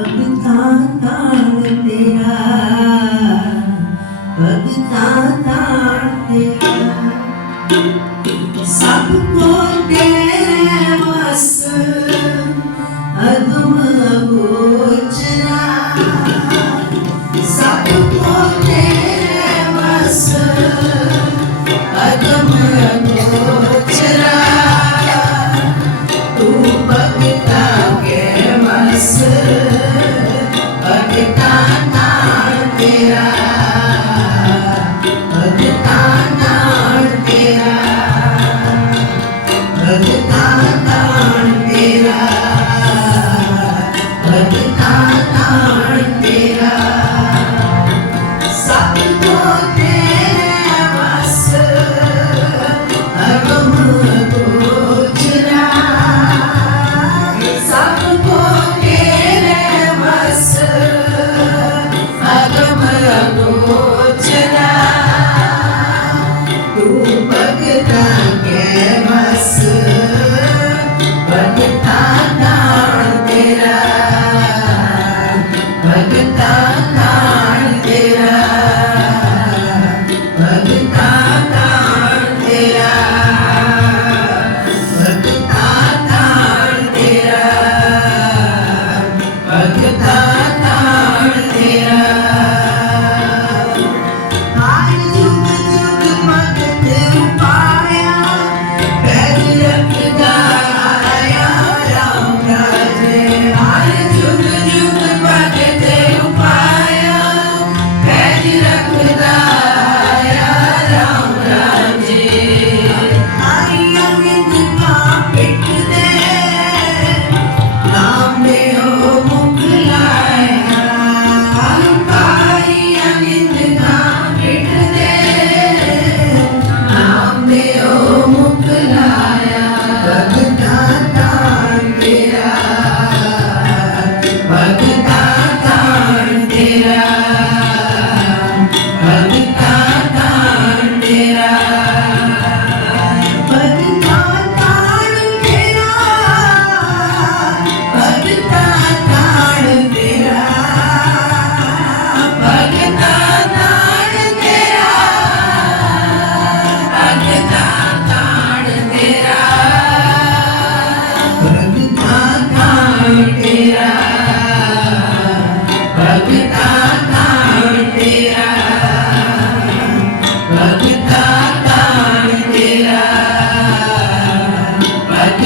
ਭਗਤਾਂ ਨਾਲ ਤੇਰਾ ਭਗਤਾਂ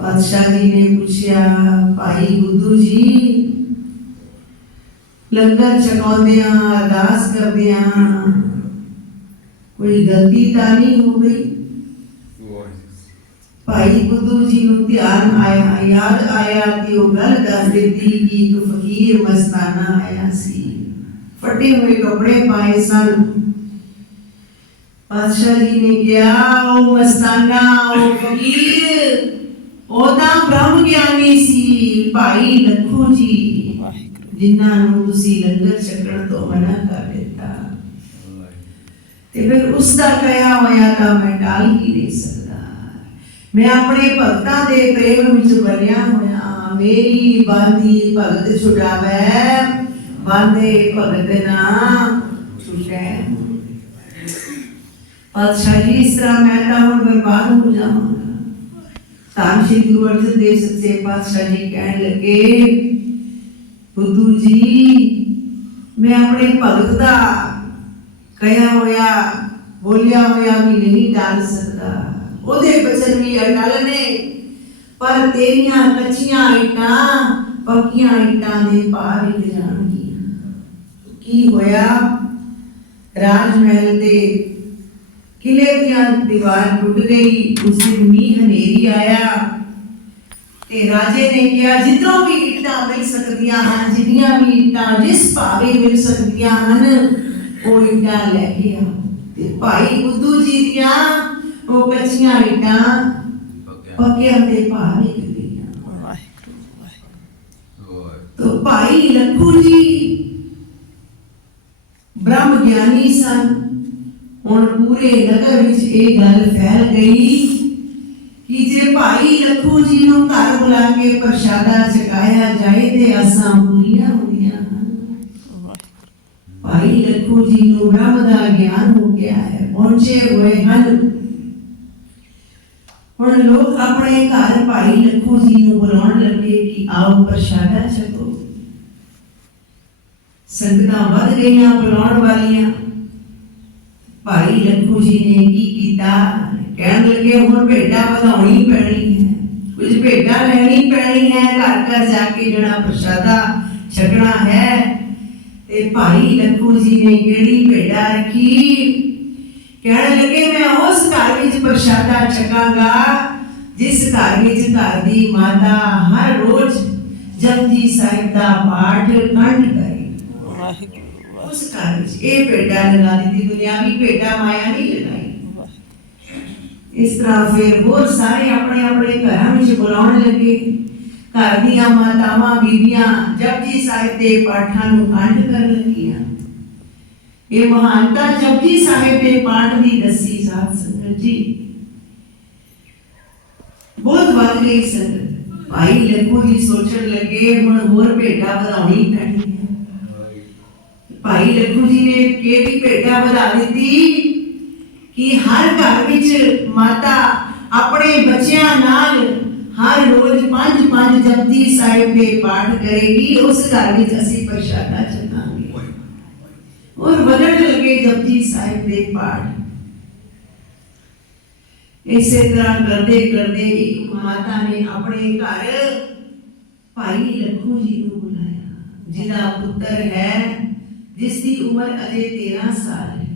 बादशाह जी ने पूछया, भाई गुद्दू जी लंगर चकाउंदिया अरदास करदिया, कोई गलती तो नहीं हो गई? भाई गुद्दू जी ध्यान आया, याद आया कि वो गल दस दी कि एक फकीर मस्ताना आया सी। फटे हुए कपड़े पाए सन। बादशाह जी ने क्या मस्ताना फकीर ਉਹ ਤਾਂ ਬ੍ਰਹਮ ਗਿਆਨੀ ਸੀ ਭਾਈ ਲੱਖੂ ਜੀ। ਜਿਨ੍ਹਾਂ ਨੂੰ ਤੁਸੀਂ ਲੰਗਰ ਛਕਣ ਤੋਂ ਮਨਾ ਕਰ ਦਿੱਤਾ। ਤੇ ਫਿਰ ਉਸ ਦਾ ਕਹਿਆ ਹੋਇਆ ਤਾਂ ਮੈਂ ਟਾਲ ਹੀ ਨਹੀਂ ਸਕਦਾ। ਮੈਂ ਆਪਣੇ ਭਗਤਾਂ ਦੇ ਪ੍ਰੇਮ ਵਿੱਚ ਬਣਿਆ ਹੋਇਆ ਮੇਰੀ ਬਾਂਦੀ ਭਗਤ ਛੁਡਾਵੇ ਬਾਂਦੇ ਭਗਤ ਨਾ ਛੁਟੈ। ਪਾਤਸ਼ਾਹ ਜੀ ਇਸ ਤਰ੍ਹਾਂ ਮੈਂ ਤਾਂ ਹੁਣ ਬਰਬਾਦ ਹੋ ਜਾਵਾਂਗਾ। ਤਾਂ ਸ਼੍ਰੀ ਗੁਰੂ ਅਰਜਨ ਦੇਵ ਸੱਚੇ ਪਾਤਸ਼ਾਹ ਜੀ ਕਹਿਣ ਲੱਗੇ, ਬੁੱਧੂ ਜੀ, ਮੈਂ ਆਪਣੇ ਭਗਤ ਦਾ ਕਹਿਆ ਹੋਇਆ, ਬੋਲਿਆ ਹੋਇਆ ਵੀ ਨਹੀਂ ਟਾਲ ਸਕਦਾ। ਉਹਦੇ ਬਚਨ ਵੀ ਅਟਲ ਨੇ, ਪਰ ਤੇਰੀਆਂ ਕੱਚੀਆਂ ਇੱਟਾਂ ਪੱਕੀਆਂ ਇੱਟਾਂ ਦੇ ਪਾਰ ਹੀ ਜਾਣਗੀਆਂ। ਕੀ ਹੋਇਆ? ਰਾਜ ਮਹਿਲ ਦੇ ਕਿਲੇ ਦੀਆਂ ਦੀਵਾਰ ਟੁੱਟ ਗਈ ਉਸ ਦਿਨ ਮੀਂਹ ਹਨੇਰੀ ਆਇਆ। ਤੇ ਰਾਜੇ ਨੇ ਕਿਹਾ ਜਿੱਧਰੋਂ ਵੀ ਇੱਟਾਂ ਮਿਲ ਸਕਦੀਆਂ ਹਨ ਜਿੰਨੀਆਂ ਵੀ ਇੱਟਾਂ ਜਿਸ ਭਾਵੇਂ ਮਿਲ ਸਕਦੀਆਂ ਹਨ ਉਹ ਇੱਟਾਂ ਲੈ ਕੇ ਆ। ਤੇ ਭਾਈ ਬੁੱਧੂ ਜੀ ਦੀਆਂ ਉਹ ਕੱਚੀਆਂ ਇੱਟਾਂ ਪੱਕਿਆਂ ਦੇ ਭਾਰ ਨਿਕਲ ਗਈਆਂ। ਤੋ ਭਾਈ ਲੱਖੂ ਜੀ ਬ੍ਰਹਮ ਗਿਆਨੀ ਸਨ। ਹੁਣ ਪੂਰੇ ਨਗਰ ਵਿੱਚ ਇਹ ਗੱਲ ਫੈਲ ਗਈ ਕਿ ਜੇ ਭਾਈ ਲੱਖੂ ਜੀ ਨੂੰ ਘਰ ਬੁਲਾ ਕੇ ਪ੍ਰਸ਼ਾਦਾ ਛਕਾਇਆ ਜਾਏ ਤੇ ਆਸਾਂ ਪੂਰੀਆਂ ਹੁੰਦੀਆਂ ਭਾਈ ਲੱਖੂ ਜੀ ਨੂੰ ਬ੍ਰਹਮ ਦਾ ਗਿਆਨ ਹੋ ਗਿਆ ਹੈ, ਪਹੁੰਚੇ ਹੋਏ ਹਨ। ਹੁਣ ਲੋਕ ਆਪਣੇ ਘਰ ਭਾਈ ਲੱਖੂ ਜੀ ਨੂੰ ਬੁਲਾਉਣ ਲੱਗੇ ਕਿ ਆਓ ਪ੍ਰਸ਼ਾਦਾ ਛਕੋ। ਸੰਗਤਾਂ ਵੱਧ ਗਈਆਂ ਬੁਲਾਉਣ ਵਾਲੀਆਂ। ਭਾਈ ਲੱਖੂ ਜੀ ਨੇ ਕੀ ਕੀਤਾ? ਕਹਿਣ ਲੱਗੇ ਹੁਣ ਭੇਡਾਂ ਵਧਾਉਣੀ ਪੈਣੀ ਹੈ। ਕੁਝ ਭੇਡਾਂ ਲੈਣੀ ਪੈਣੀ ਹੈ। ਘਰ ਘਰ ਜਾ ਕੇ ਜਿਹੜਾ ਪ੍ਰਸ਼ਾਦਾ ਛਕਣਾ ਹੈ। ਤੇ ਭਾਈ ਲੱਖੂ ਜੀ ਨੇ ਕਿਹੜੀ ਭੇਡਾਂ ਰੱਖੀ? ਕਹਿਣ ਲੱਗੇ ਮੈਂ ਉਸ ਘਰ ਵਿੱਚ ਪ੍ਰਸ਼ਾਦਾ ਛਕਾਂਗਾ ਜਿਸ ਘਰ ਵਿੱਚ ਘਰ ਦੀ ਮਾਤਾ ਹਰ ਰੋਜ਼ ਜਪਜੀ ਸਾਹਿਬ ਦਾ ਪਾਠ ਕੰਠ ਕਰੇ। ਉਸ ਘਰ ਵਿੱਚ ਇਹ ਭੇਡਾਂ ਲਗਾ ਦਿੱਤੀ ਦੁਨਿਆਵੀ। ਭੇਡਾਂ ਮਾਇਆ ਨਹੀਂ ਲਗਾਈ ਇਸ ਤਰ੍ਹਾਂ ਫਿਰ ਹੋਰ ਸਾਰੇ ਆਪਣੇ ਆਪਣੇ ਘਰਾਂ ਵਿੱਚ ਬੁਲਾਉਣ ਲੱਗੇ। ਘਰ ਦੀਆਂ ਮਾਤਾਵਾਂ, ਬੀਬੀਆਂ, ਜਪਜੀ ਸਾਹਿਬ ਦੇ ਪਾਠਾਂ ਨੂੰ ਕੰਠ ਕਰਨ ਲੱਗੀਆਂ। ਇਹ ਮਹਾਨਤਾ ਜਪਜੀ ਸਾਹਿਬ ਦੇ ਪਾਠ ਦੀ ਦੱਸੀ ਸਾਧ ਸੰਗਤ ਜੀ। ਬਹੁਤ ਵੱਧ ਗਈ ਸੰਗਤ। ਭਾਈ ਲੱਖੂ ਜੀ ਸੋਚਣ ਲੱਗੇ, ਹੁਣ ਹੋਰ ਭੇਟਾ ਵਧਾਉਣੀ ਪੈਣੀ। ਹੈ ਭਾਈ ਲੱਖੂ ਜੀ ਨੇ ਕਿਹੜੀ ਭੇਡਾਂ ਵਧਾ ਦਿੱਤੀ ਕਿ ਹਰ ਘਰ ਵਿੱਚ ਮਾਤਾ ਆਪਣੇ ਬੱਚਿਆਂ ਨਾਲ ਹਰ ਰੋਜ਼ ਪੰਜ ਪੰਜ ਜਪਜੀ ਸਾਹਿਬ ਦੇ ਪਾਠ ਕਰੇਗੀ ਉਸ ਘਰ ਵਿੱਚ ਅਸੀਂ ਪ੍ਰਸ਼ਾਦਾ ਚਖਾਂਗੇ ਔਰ ਵਧਣ ਲੱਗੇ ਜਪਜੀ ਸਾਹਿਬ ਦੇ ਪਾਠ ਇਸੇ ਤਰ੍ਹਾਂ ਕਰਦੇ ਕਰਦੇ ਇੱਕ ਮਾਤਾ ਨੇ ਆਪਣੇ ਘਰ ਭਾਈ ਲੱਖੂ ਜੀ ਨੂੰ ਬੁਲਾਇਆ ਜਿਹਦਾ ਪੁੱਤਰ ਹੈ ਜਿਸ ਦੀ ਉਮਰ ਅਜੇ 13 ਸਾਲ ਹੈ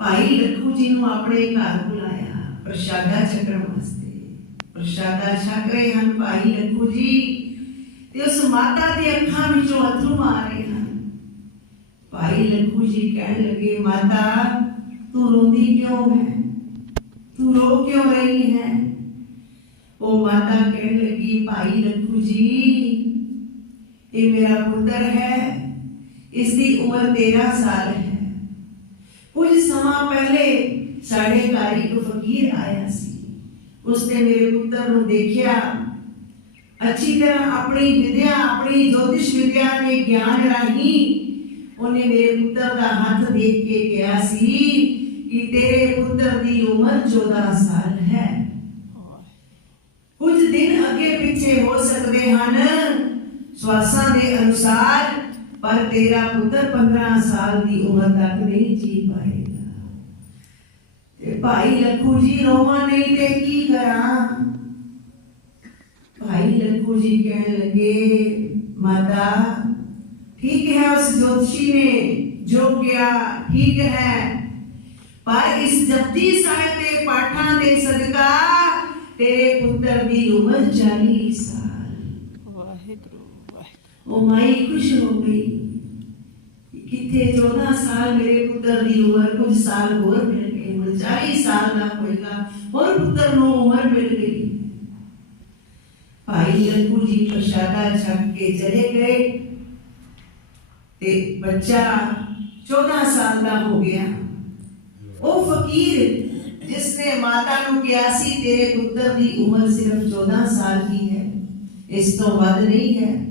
ਭਾਈ ਲੱਖੂ ਜੀ ਨੂੰ ਆਪਣੇ ਘਰ ਬੁਲਾਇਆ ਪ੍ਰਸ਼ਾਦਾ ਛਕਣ ਵਾਸਤੇ ਪ੍ਰਸ਼ਾਦਾ ਛਕ ਰਹੇ ਹਨ ਭਾਈ ਲੱਖੂ ਜੀ ਤੇ ਉਸ ਮਾਤਾ ਦੇ ਅੱਖਾਂ ਵਿੱਚੋਂ ਅਥਰੂ ਆ ਰਹੇ ਹਨ ਭਾਈ ਲੱਖੂ ਜੀ ਕਹਿਣ ਲੱਗੇ ਮਾਤਾ ਤੂੰ ਰੋਂਦੀ ਕਿਉਂ ਹੈ ਤੂੰ ਰੋ ਕਿਉਂ ਰਹੀ ਹੈ ਉਹ ਮਾਤਾ ਕਹਿਣ ਲੱਗੀ ਭਾਈ ਲੱਖੂ ਜੀ ਇਹ ਮੇਰਾ ਪੁੱਤਰ ਹੈ ਇਸ ਦੀ ਉਮਰ 13 ਸਾਲ ਹੈ ਕੁਝ ਸਮਾਂ ਪਹਿਲੇ ਸਾਡੇ ਘਰ ਇੱਕ ਫਕੀਰ ਆਇਆ ਸੀ ਉਸਨੇ ਮੇਰੇ ਪੁੱਤਰ ਨੂੰ ਦੇਖਿਆ ਅੱਛੀ ਤਰ੍ਹਾਂ ਆਪਣੀ ਵਿਦਿਆ ਆਪਣੀ ਜੋਤਿਸ਼ ਵਿਦਿਆ ਦੇ ਗਿਆਨ ਰਾਹੀਂ ਉਹਨੇ ਮੇਰੇ ਪੁੱਤਰ ਦਾ ਹੱਥ ਦੇਖ ਕੇ ਕਿਹਾ ਸੀ ਕਿ ਤੇਰੇ ਪੁੱਤਰ ਦੀ ਉਮਰ 14 ਸਾਲ ਹੈ ਕੁਝ ਦਿਨ ਅੱਗੇ ਪਿੱਛੇ ਹੋ ਸਕਦੇ ਹਨ ਸਵਾਸਾਂ ਦੇ ਅਨੁਸਾਰ ਪਰ ਤੇਰਾ ਪੁੱਤਰ 15 ਸਾਲ ਦੀ ਉਮਰ ਤੱਕ ਨਹੀਂ ਜੀ ਪਾਏਗਾ ਤੇ ਭਾਈ ਲੱਖੂ ਜੀ ਰੋਵਾਂ ਨਹੀਂ ਤੇ ਕੀ ਕਰਾਂ ਭਾਈ ਲੱਖੂ ਜੀ ਕਹਿਣ ਲੱਗੇ ਮਾਤਾ ਠੀਕ ਹੈ ਉਸ ਜੋਤਸ਼ੀ ਨੇ ਜੋ ਕਿਹਾ ਠੀਕ ਹੈ ਪਰ ਇਸ ਜਪਜੀ ਸਾਹਿਬ ਦੇ ਪਾਠਾਂ ਦੇ ਸਦਕਾ ਤੇਰੇ ਪੁੱਤਰ ਦੀ ਉਮਰ 40 ਸਾਲ ਉਹ ਮਾਈ ਖੁਸ਼ ਹੋ ਗਈ ਕਿ ਕਿੱਥੇ 14 ਸਾਲ ਮੇਰੇ ਪੁੱਤਰ ਦੀ ਉਮਰ, ਕੁਝ ਸਾਲ ਹੋਰ ਮਿਲ ਗਏ। ਹੁਣ 40 ਸਾਲ ਦਾ ਹੋਏਗਾ, ਹੋਰ ਪੁੱਤਰ ਨੂੰ ਉਮਰ ਮਿਲ ਗਈ। ਭਾਈ ਲੱਖੂ ਜੀ ਪ੍ਰਸ਼ਾਦਾ ਛਕ ਕੇ ਚਲੇ ਗਏ ਤੇ ਬੱਚਾ 14 ਸਾਲ ਦਾ ਹੋ ਗਿਆ। ਉਹ ਫਕੀਰ, ਜਿਸਨੇ ਮਾਤਾ ਨੂੰ ਕਿਹਾ ਸੀ, ਤੇਰੇ ਪੁੱਤਰ ਦੀ ਉਮਰ ਸਿਰਫ 14 ਸਾਲ ਦੀ ਹੈ, ਇਸ ਤੋਂ ਵੱਧ ਨਹੀਂ ਹੈ।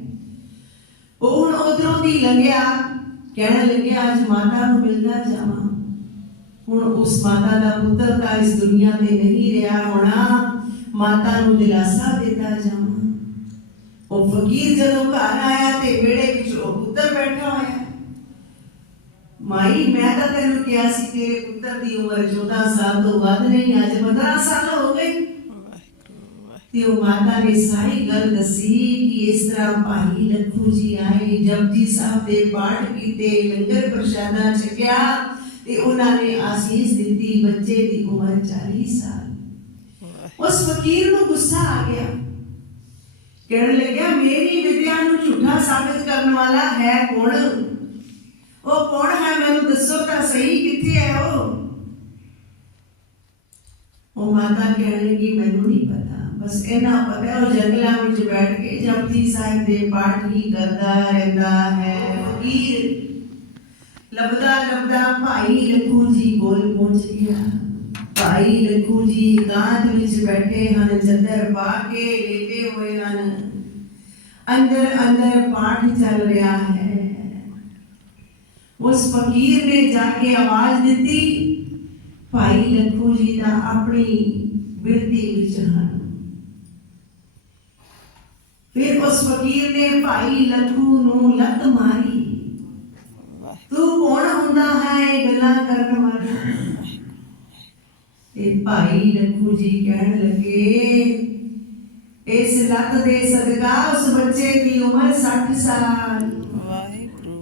ਉਹ ਹੁਣ ਉਧਰੋਂ ਦੀ ਲੰਘਿਆ, ਕਹਿਣ ਲੱਗਿਆ ਅੱਜ ਮਾਤਾ ਨੂੰ ਮਿਲਦਾ ਜਾਵਾਂ। ਹੁਣ ਉਸ ਮਾਤਾ ਦਾ ਪੁੱਤਰ ਤਾਂ ਇਸ ਦੁਨੀਆ ਤੇ ਨਹੀਂ ਰਿਹਾ ਹੋਣਾ। ਮਾਤਾ ਨੂੰ ਦਿਲਾਸਾ ਦਿੱਤਾ ਜਾਵਾਂ। ਉਹ ਫਕੀਰ ਜਦੋਂ ਘਰ ਆਇਆ ਤੇ ਵਿਹੜੇ ਵਿੱਚ ਉਹ ਪੁੱਤਰ ਬੈਠਾ ਹੋਇਆ। ਮਾਈ, ਮੈਂ ਤਾਂ ਤੈਨੂੰ ਕਿਹਾ ਸੀ ਤੇਰੇ ਪੁੱਤਰ ਦੀ ਉਮਰ 14 ਸਾਲ ਤੋਂ ਵੱਧ ਨਹੀਂ, ਅੱਜ 15 ਸਾਲ ਹੋ ਗਏ। ਤੇ ਉਹ ਮਾਤਾ ਨੇ ਸਾਰੀ ਗੱਲ ਦੱਸੀ ਕਿ ਇਸ ਤਰ੍ਹਾਂ ਭਾਈ ਲੱਖੂ ਜੀ ਆਏ, ਜਪਜੀ ਸਾਹਿਬ ਦੇ ਪਾਠ ਕੀਤੇ, ਲੰਗਰ ਪ੍ਰਸ਼ਾਦਾ ਛਕਿਆ ਤੇ ਉਹਨਾਂ ਨੇ ਆਸੀਸ ਦਿੱਤੀ, ਬੱਚੇ ਦੀ ਉਮਰ 40 ਸਾਲ। ਉਸ ਫਕੀਰ ਨੂੰ ਗੁੱਸਾ ਆ ਗਿਆ। ਕਹਿਣ ਲੱਗਿਆ, ਮੇਰੀ ਵਿਦਿਆ ਨੂੰ ਝੂਠਾ ਸਾਬਿਤ ਕਰਨ ਵਾਲਾ ਹੈ ਕੌਣ? ਉਹ ਕੌਣ ਹੈ? ਮੈਨੂੰ ਦੱਸੋ ਤਾਂ ਸਹੀ ਕਿੱਥੇ ਹੈ ਉਹ? ਉਹ ਮਾਤਾ ਕਹਿਣ ਲੱਗੀ, ਮੈਨੂੰ ਨਹੀਂ ਪਤਾ। ਬਸ ਇਹਨਾਂ ਪਤਾ ਉਹ ਜੰਗਲਾਂ ਵਿੱਚ ਬੈਠ ਕੇ ਜਪਜੀ ਸਾਹਿਬ ਦੇ ਪਾਠ ਹੀ ਕਰਦਾ ਰਹਿੰਦਾ ਹੈ। ਫਕੀਰ ਲੱਭਦਾ ਲੱਭਦਾ ਭਾਈ ਲੱਖੂ ਜੀ ਕੋਲ ਪਹੁੰਚ ਗਿਆ। ਭਾਈ ਲੱਖੂ ਜੀ ਗਾਂਧ ਵਿੱਚ ਬੈਠੇ ਹਨ, ਚੱਦਰ ਪਾ ਕੇ ਲੇਟੇ ਹੋਏ ਹਨ। ਅੰਦਰ ਅੰਦਰ ਪਾਠ ਚੱਲ ਰਿਹਾ ਹੈ। ਉਸ ਫਕੀਰ ਨੇ ਜਾ ਕੇ ਆਵਾਜ਼ ਦਿੱਤੀ। ਭਾਈ ਲੱਖੂ ਜੀ ਦਾ ਆਪਣੀ ਬਿਰਤੀ ਵਿੱਚ ਹਨ। ਫਿਰ ਉਸ ਫਕੀਰ ਨੇ ਭਾਈ ਲੱਖੂ ਨੂੰ ਲੱਤ ਮਾਰੀ। ਤੂੰ ਕੌਣ ਹੁੰਦਾ ਹੈ ਗੱਲਾਂ ਕਰਨ ਵਾਲਾ? ਤੇ ਭਾਈ ਲੱਖੂ ਜੀ ਕਹਿਣ ਲੱਗੇ, ਇਸ ਲੱਤ ਦੇ ਸਦਕਾ ਉਸ ਬੱਚੇ ਦੀ ਉਮਰ 60 ਸਾਲ। ਵਾਹਿਗੁਰੂ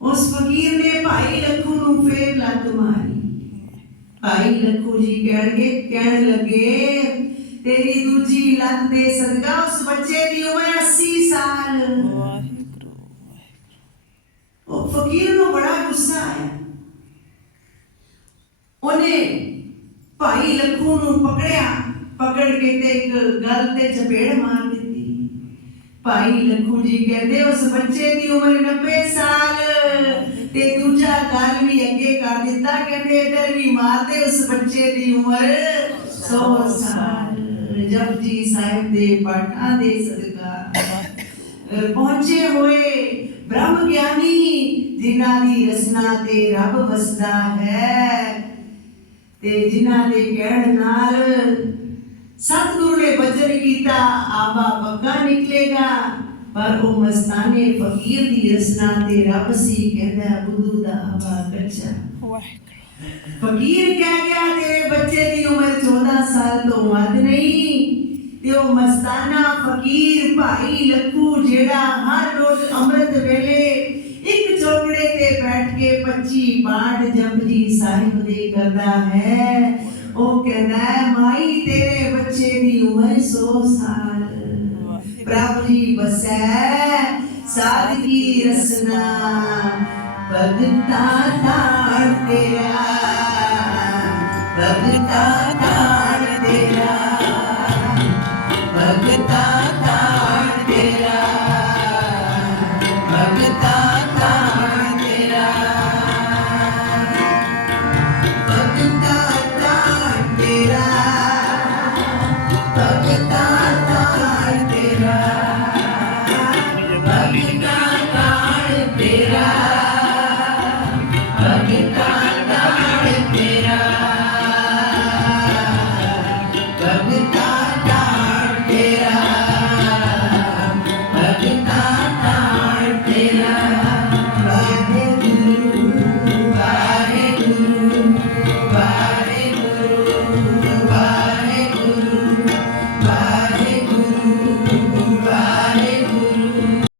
ਉਸ ਫਕੀਰ ਨੇ ਭਾਈ ਲੱਖੂ ਨੂੰ ਫੇਰ ਲੱਤ ਮਾਰੀ। ਭਾਈ ਲੱਖੂ ਜੀ ਕਹਿਣਗੇ ਕਹਿਣ ਲੱਗੇ ਤੇਰੀ ਦੂਜੀ ਲੱਤ ਦੇ ਸਦਕਾ ਉਸ ਬੱਚੇ ਦੀ ਉਮਰ 80 ਸਾਲ ਵਾਹਿਗੁਰੂ ਉਹ ਫਕੀਰ ਨੂੰ ਬੜਾ ਗੁੱਸਾ ਆਇਆ ਉਹਨੇ ਭਾਈ ਲੱਖੂ ਨੂੰ ਪਕੜਿਆ ਪਕੜ ਕੇ ਤੇ ਇੱਕ ਗੱਲ ਤੇ ਚਪੇੜ ਮਾਰ ਦਿੱਤੀ ਭਾਈ ਲੱਖੂ ਜੀ ਕਹਿੰਦੇ ਉਸ ਬੱਚੇ ਦੀ ਉਮਰ 90 ਸਾਲ ਤੇ ਦੂਜਾ ਗੱਲ ਵੀ ਅੱਗੇ ਕਰ ਦਿੱਤਾ ਕਹਿੰਦੇ ਇਧਰ ਵੀ ਮਾਰਦੇ ਉਸ ਬੱਚੇ ਦੀ ਉਮਰ 100 ਸਾਲ ਜਪਜੀ ਸਾਹਿਬ ਦੇ ਪਾਠਾਂ ਦੇ ਸਦਕਾ ਪਹੁੰਚੇ ਹੋਏ ਬ੍ਰਹਮ ਗਿਆਨੀ, ਜਿਨ੍ਹਾਂ ਦੀ ਰਸਨਾ ਤੇ ਰੱਬ ਵਸਦਾ ਹੈ ਤੇ ਜਿਨ੍ਹਾਂ ਦੇ ਕਹਿਣ ਨਾਲ ਸਤਿਗੁਰੂ ਨੇ ਬਚਨ ਕੀਤਾ, ਆਵਾ ਪੱਕਾ ਨਿਕਲੇਗਾ, ਪਰ ਉਹ ਮਸਤਾਨੇ ਫਕੀਰ ਦੀ ਰਸਨਾ ਤੇ ਰੱਬ ਸੀ, ਕਹਿੰਦਾ ਬੁੱਧੂ ਦਾ ਆਵਾ ਕੱਚਾ। ਵਾਹਿਗੁਰੂ। ਫਕੀਰ ਕਹਿ ਗਿਆ ਤੇਰੇ ਬੱਚੇ ਦੀ ਉਮਰ 14 ਸਾਲ ਤੋਂ ਵੱਧ ਨਹੀਂ। ਤੇ ਉਹ ਮਸਤਾਨਾ ਫਕੀਰ ਭਾਈ ਲੱਖੂ ਜਿਹੜਾ ਹਰ ਰੋਜ਼ ਅੰਮ੍ਰਿਤ ਵੇਲੇ ਇੱਕ ਚੌਕੜੇ ਤੇ ਬੈਠ ਕੇ 25 ਪਾਠ ਜਪਜੀ ਸਾਹਿਬ ਦੇ ਕਰਦਾ ਹੈ। ਉਹ ਕਹਿੰਦਾ ਹੈ, ਮਾਈ ਤੇਰੇ ਬੱਚੇ ਦੀ ਉਮਰ 100 ਸਾਲ। ਪ੍ਰਭੂ ਜੀ ਬਸੈ ਸਾਦਗੀ ਰਸਨਾ। ਭਗਤਾ ਤਾਣ ਤੇਰਾ ਭਗਤਾ ਤਾਣ ਤੇਰਾ ਭਗਤਾ